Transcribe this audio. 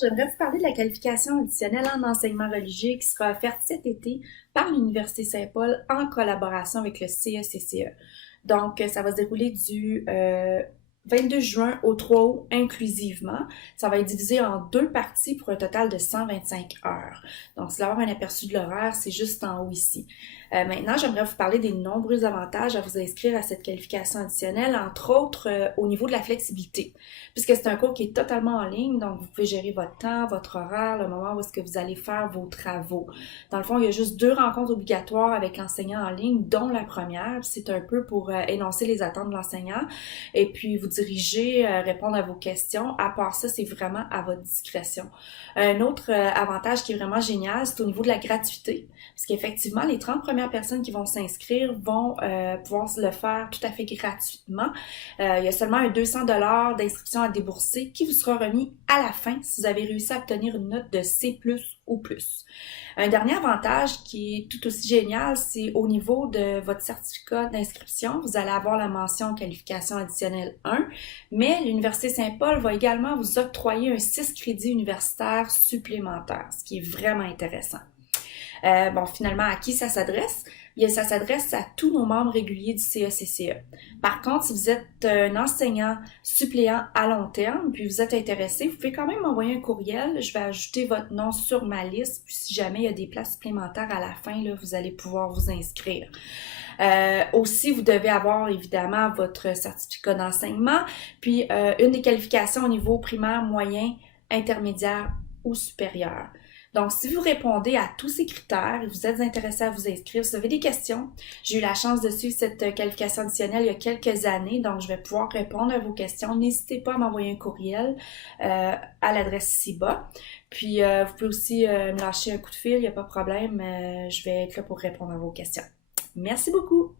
j'aimerais vous parler de la qualification additionnelle en enseignement religieux qui sera offerte cet été par l'Université Saint-Paul en collaboration avec le CECCE. Donc, ça va se dérouler du 22 juin au 3 août inclusivement. Ça va être divisé en deux parties pour un total de 125 heures. Donc, si vous voulez avoir un aperçu de l'horaire, c'est juste en haut ici. Maintenant, j'aimerais vous parler des nombreux avantages à vous inscrire à cette qualification additionnelle, entre autres au niveau de la flexibilité, puisque c'est un cours qui est totalement en ligne, donc vous pouvez gérer votre temps, votre horaire, le moment où est-ce que vous allez faire vos travaux. Dans le fond, il y a juste 2 rencontres obligatoires avec l'enseignant en ligne, dont la première. C'est un peu pour énoncer les attentes de l'enseignant et puis vous diriger, répondre à vos questions. À part ça, c'est vraiment à votre discrétion. Un autre avantage qui est vraiment génial, c'est au niveau de la gratuité, parce qu'effectivement, les 30 premières personnes qui vont s'inscrire vont pouvoir le faire tout à fait gratuitement. Il y a seulement un 200$ d'inscription à débourser qui vous sera remis à la fin si vous avez réussi à obtenir une note de C+, ou plus. Un dernier avantage qui est tout aussi génial, c'est au niveau de votre certificat d'inscription, vous allez avoir la mention qualification additionnelle 1, mais l'Université Saint-Paul va également vous octroyer un 6 crédits universitaires supplémentaires, ce qui est vraiment intéressant. Finalement, à qui ça s'adresse? Bien, ça s'adresse à tous nos membres réguliers du CECCE. Par contre, si vous êtes un enseignant suppléant à long terme, puis vous êtes intéressé, vous pouvez quand même m'envoyer un courriel. Je vais ajouter votre nom sur ma liste, puis si jamais il y a des places supplémentaires à la fin, là, vous allez pouvoir vous inscrire. Aussi, vous devez avoir évidemment votre certificat d'enseignement, puis une des qualifications au niveau primaire, moyen, intermédiaire ou supérieur. Donc, si vous répondez à tous ces critères et vous êtes intéressé à vous inscrire, si vous avez des questions, j'ai eu la chance de suivre cette qualification additionnelle il y a quelques années, donc je vais pouvoir répondre à vos questions. N'hésitez pas à m'envoyer un courriel à l'adresse ci-bas. Puis, vous pouvez aussi me lâcher un coup de fil, il n'y a pas de problème, je vais être là pour répondre à vos questions. Merci beaucoup!